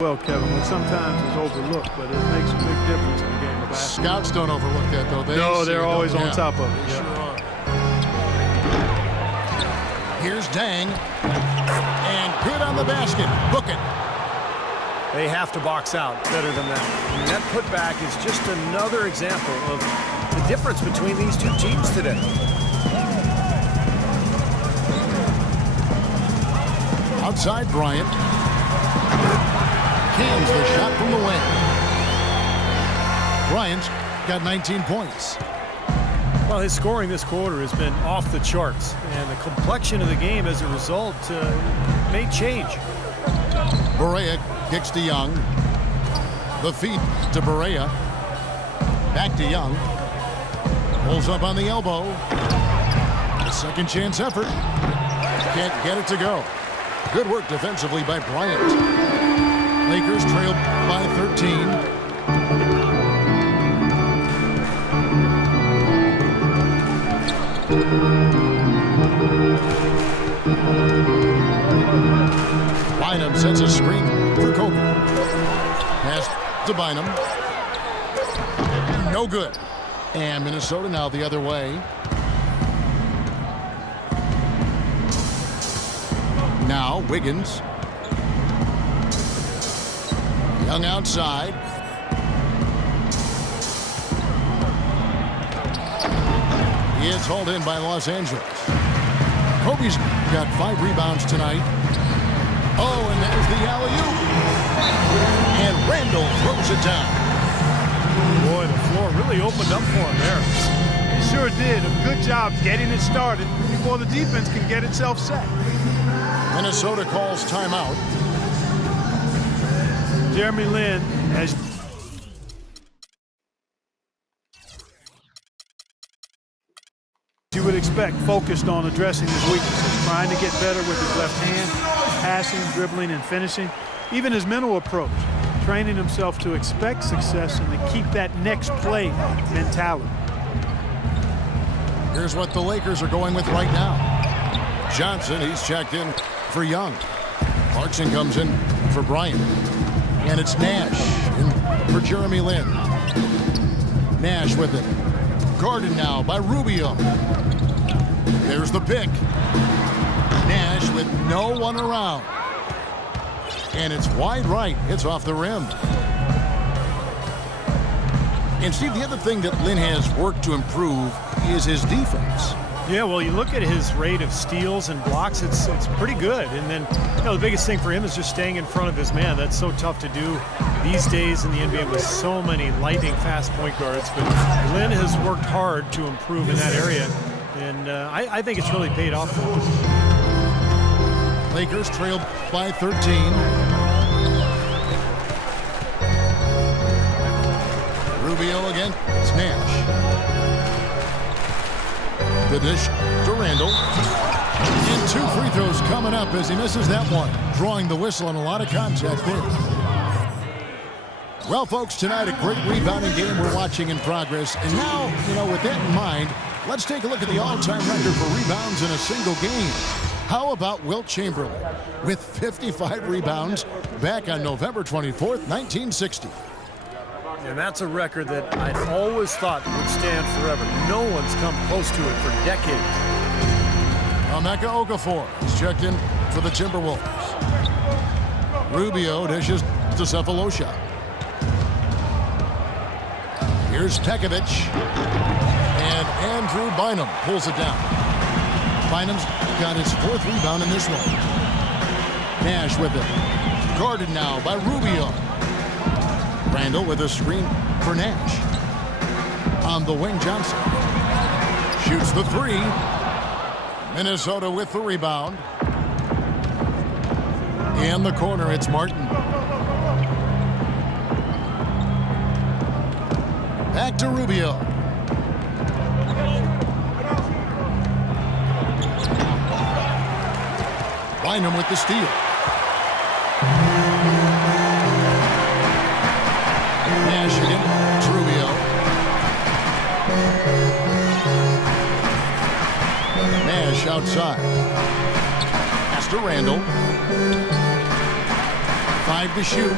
Well, Kevin, which sometimes is overlooked, but it makes a big difference in the game of basketball. Scouts don't overlook that, though. No, they're always on top of it. They sure are. Here's Dang. And good on the basket. Book it. They have to box out better than that. I mean, that putback is just another example of the difference between these two teams today. Outside Bryant. Cans the shot from the wing. Bryant's got 19 points. Well, his scoring this quarter has been off the charts, and the complexion of the game as a result may change. Barea kicks to Young. The feed to Barea. Back to Young. Pulls up on the elbow. A second chance effort. Can't get it to go. Good work defensively by Bryant. Lakers trail by 13. Bynum sets a screen for Kobe. Pass to Bynum. No good. And Minnesota now the other way. Now Wiggins. Young outside. He is hauled in by Los Angeles. Kobe's got 5 rebounds tonight. Oh, and there's the alley-oop. And Randall throws it down. Boy, the floor really opened up for him there. He sure did. A good job getting it started before the defense can get itself set. Minnesota calls timeout. Jeremy Lin has you would expect focused on addressing his weaknesses, trying to get better with his left hand, passing, dribbling, and finishing. Even his mental approach, training himself to expect success and to keep that next play mentality. Here's what the Lakers are going with right now. Johnson, he's checked in for Young. Clarkson comes in for Bryant. And it's Nash in for Jeremy Lin. Nash with it. Guarded now by Rubio. There's the pick. Nash with no one around. And it's wide right. It's off the rim. And Steve, the other thing that Lin has worked to improve is his defense. Yeah, well, you look at his rate of steals and blocks, it's pretty good. And then, the biggest thing for him is just staying in front of his man. That's so tough to do these days in the NBA with so many lightning fast point guards. But Lin has worked hard to improve in that area, and I think it's really paid off for him. Lakers trailed by 13. Rubio again. It's Nash. The dish to Randall. And 2 free throws coming up as he misses that one. Drawing the whistle and a lot of contact there. Well, folks, tonight a great rebounding game we're watching in progress. And now, with that in mind, let's take a look at the all-time record for rebounds in a single game. How about Wilt Chamberlain with 55 rebounds back on November 24th, 1960. And that's a record that I'd always thought would stand forever. No one's come close to it for decades. Emeka Okafor is checked in for the Timberwolves. Rubio dishes to Cephalosha. Here's Tekovic. And Andrew Bynum pulls it down. Bynum's got his 4th rebound in this one. Nash with it. Guarded now by Rubio. Randall with a screen for Nash. On the wing, Johnson. Shoots the 3. Minnesota with the rebound. In the corner, it's Martin. Back to Rubio. Bynum with the steal. Nash again. It's Rubio. Nash outside. Pass to Randall. 5 to shoot.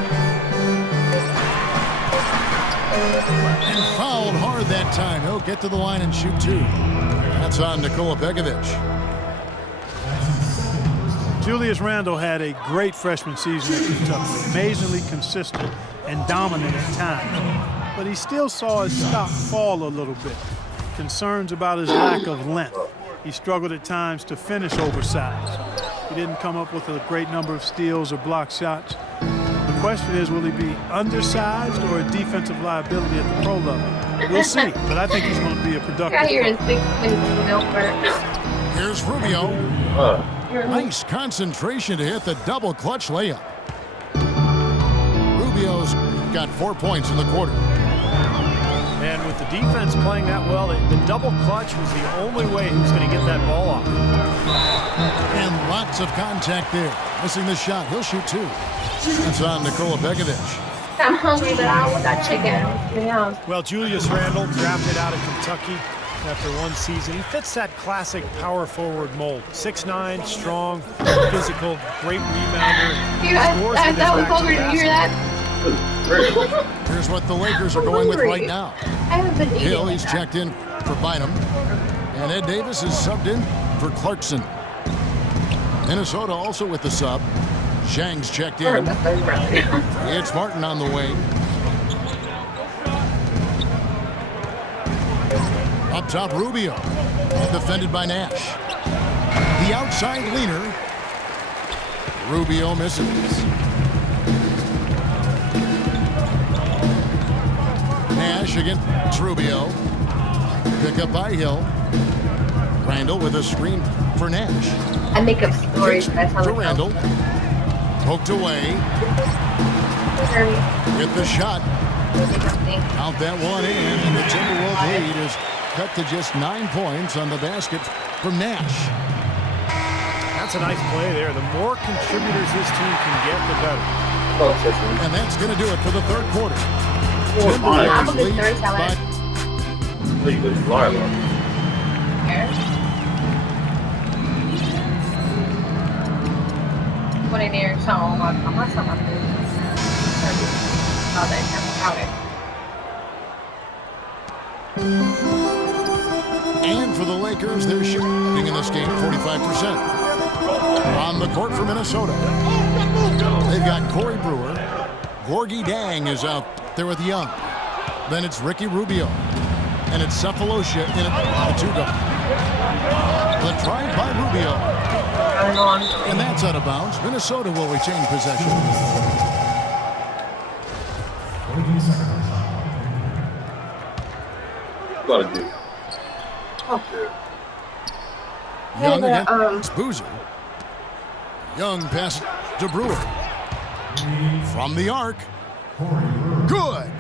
And fouled hard that time. He'll get to the line and shoot 2. That's on Nikola Pekovic. Julius Randle had a great freshman season at Kentucky, amazingly consistent and dominant at times. But he still saw his stock fall a little bit. Concerns about his lack of length. He struggled at times to finish oversized. He didn't come up with a great number of steals or block shots. The question is, will he be undersized or a defensive liability at the pro level? We'll see, but I think he's going to be a productive player. Here's Rubio. Nice concentration to hit the double clutch layup. Rubio's got 4 points in the quarter. And with the defense playing that well, the double clutch was the only way he was going to get that ball off. And lots of contact there. Missing the shot. He'll shoot 2. That's on Nikola Pekovic. I'm hungry, but I want that chicken. Yeah. Well, Julius Randle, drafted out of Kentucky after 1 season. He fits that classic power forward mold. 6'9", strong, physical, great rebounder. That was vulgar. Did you hear that? Here's what the Lakers are going with right now. I haven't been eating. Hill, he's checked in for Bynum. And Ed Davis is subbed in for Clarkson. Minnesota also with the sub. Zhang's checked in. It's Martin on the wing. Up top, Rubio. Defended by Nash. The outside leaner. Rubio misses. Nash against Rubio. Pick up by Hill. Randle with a screen for Nash. I make up stories. That's how to Randle. Poked away. With the shot. Out that one in, and the Timberwolves lead is cut to just 9 points on the basket from Nash. That's a nice play there. The more contributors this team can get, the better. And that's going to do it for the third quarter. I'm a Timberwolves good lead third by... And for the Lakers, they're shooting in this game 45%. On the court for Minnesota, they've got Corey Brewer. Gorgie Dang is out there with Young. Then it's Ricky Rubio. And it's Cephalosha in a 2-guard. The drive by Rubio. And that's out of bounds. Minnesota will retain possession. Young against Boozer. Young passes to Brewer. From the arc. Good.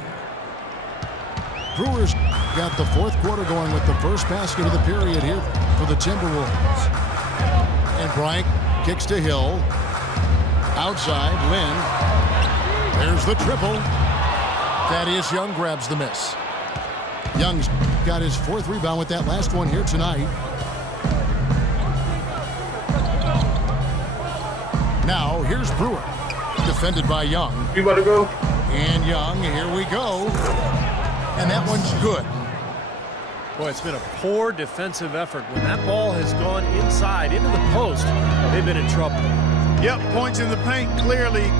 Brewer's got the fourth quarter going with the first basket of the period here for the Timberwolves. And Bryant kicks to Hill. Outside, Lynn. There's the triple. Thaddeus Young grabs the miss. Young's got his 4th rebound with that last one here tonight. Now, here's Brewer. Defended by Young. You about to go? And Young, here we go. And that one's good. Boy, it's been a poor defensive effort. When that ball has gone inside, into the post, they've been in trouble. Yep, points in the paint clearly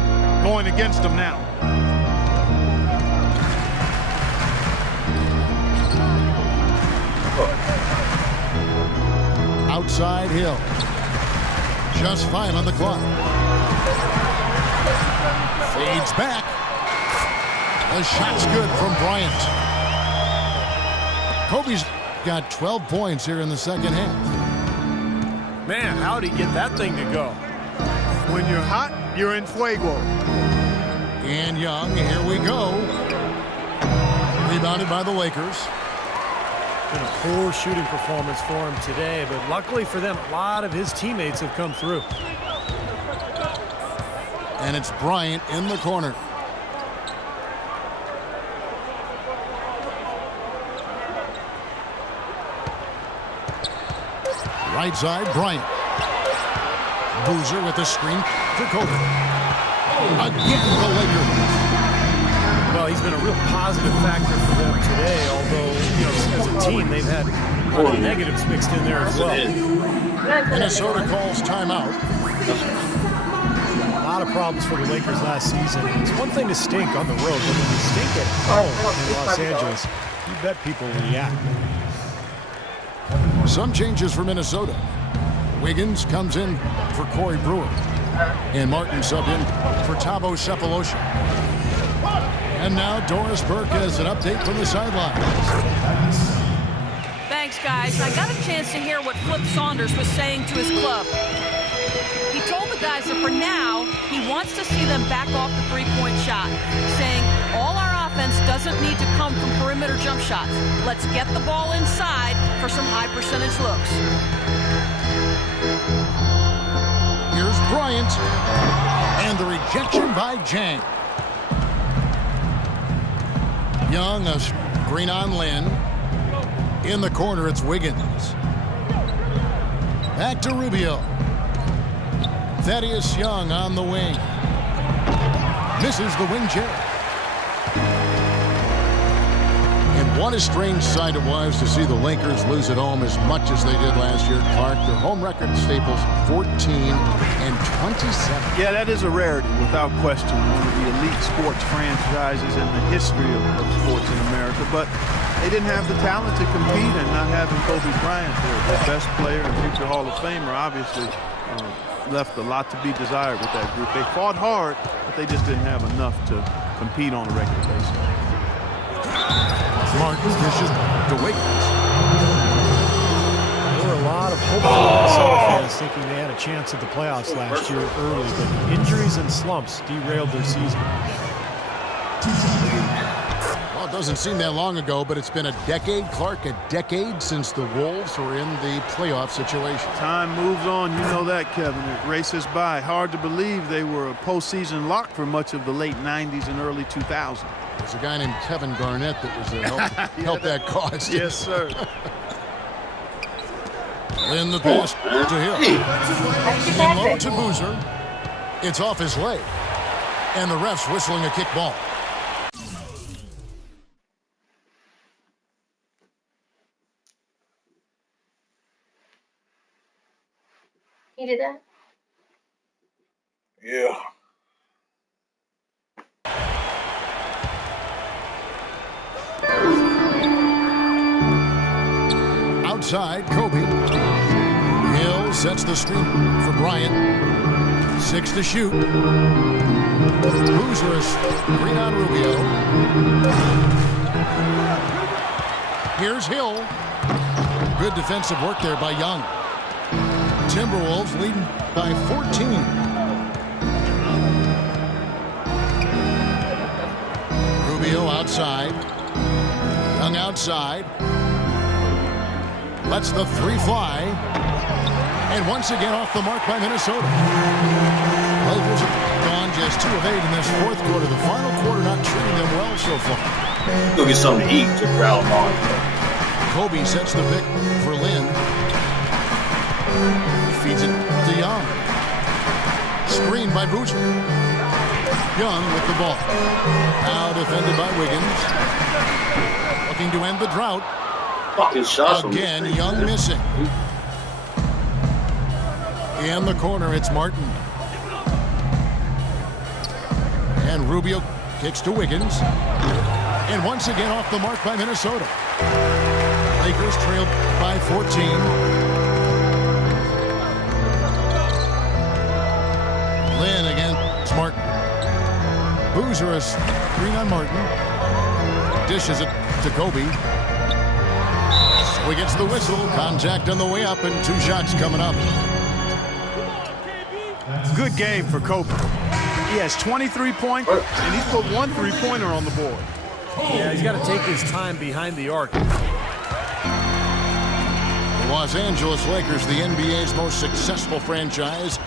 going against them now. Outside Hill. Just 5 on the clock. Fades back. The shot's good from Bryant. Kobe's got 12 points here in the second half. Man, how'd he get that thing to go? When you're hot, you're in fuego. And Young, here we go. Rebounded by the Lakers. Been a poor shooting performance for him today, but luckily for them, a lot of his teammates have come through. And it's Bryant in the corner. Right side, Bryant. Boozer with the screen for Kobe. Again, the Lakers. Well, he's been a real positive factor for them today, although, as a team, they've had a lot of negatives mixed in there as well. Minnesota calls timeout. A lot of problems for the Lakers last season. It's one thing to stink on the road, but when you stink at home in Los Angeles, you bet people react. Some changes for Minnesota. Wiggins comes in for Corey Brewer. And Martin subbed in for Thabo Sefolosha. And now Doris Burke has an update from the sidelines. Thanks, guys. I got a chance to hear what Flip Saunders was saying to his club. He told the guys that for now, he wants to see them back off the three-point shot, saying all our offense doesn't need to come from perimeter jump shots. Let's get the ball inside for some high-percentage looks. Here's Bryant. And the rejection by Jang. Young, a screen on Lynn. In the corner, it's Wiggins. Back to Rubio. Thaddeus Young on the wing. Misses the wing chair. And what a strange sight it was to see the Lakers lose at home as much as they did last year. Clark, their home record at Staples, 14-27. Yeah, that is a rarity, without question. One of the elite sports franchises in the history of sports in America. But they didn't have the talent to compete, and not having Kobe Bryant, their best player and future Hall of Famer, obviously left a lot to be desired with that group. They fought hard, but they just didn't have enough to compete on a regular basis. Martin dishes to Wiggins. There were a lot of hopeful Minnesota fans thinking they had a chance at the playoffs last year early, but injuries and slumps derailed their season. Well, it doesn't seem that long ago, but it's been a decade, Clark, a decade since the Wolves were in the playoff situation. Time moves on, you know that, Kevin. It races by. Hard to believe they were a postseason lock for much of the late 90s and early 2000s. There's a guy named Kevin Garnett that was helped that cause. Yes, sir. Then the pass to Hill. And low to Boozer. It's off his leg. And the ref's whistling a kick ball. He did that? Yeah. Outside, Kobe. Hill sets the screen for Bryant. 6 to shoot. Boozer is screen on Rubio. Here's Hill. Good defensive work there by Young. Timberwolves leading by 14. Rubio outside. Young outside. Lets the three fly. And once again off the mark by Minnesota. Lakers have gone just 2 of 8 in this fourth quarter. The final quarter not treating them well so far. Go get something to eat to growl on. Kobe sets the pick for Lynn. Feeds it to Young. Screen by Boozer. Young with the ball. Now defended by Wiggins. Looking to end the drought. Fucking shots again, Young missing. In the corner, it's Martin. And Rubio kicks to Wiggins. And once again off the mark by Minnesota. Lakers trailed by 14. Lynn against Martin. Boozer is screen on Martin. Dishes it to Kobe. So he gets the whistle. Contact on the way up and 2 shots coming up. Good game for Kobe. He has 23 points, and he's put 1 3-pointer on the board. Yeah, he's got to take his time behind the arc. The Los Angeles Lakers, the NBA's most successful franchise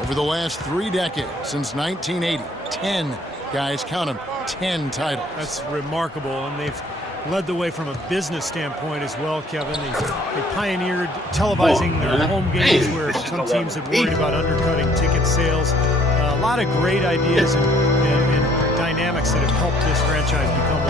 over the last 3 decades, since 1980. 10, guys, count them, 10 titles. That's remarkable, and they've led the way from a business standpoint as well, Kevin. They pioneered televising their home games where some teams have worried about undercutting ticket sales. a lot of great ideas and dynamics that have helped this franchise become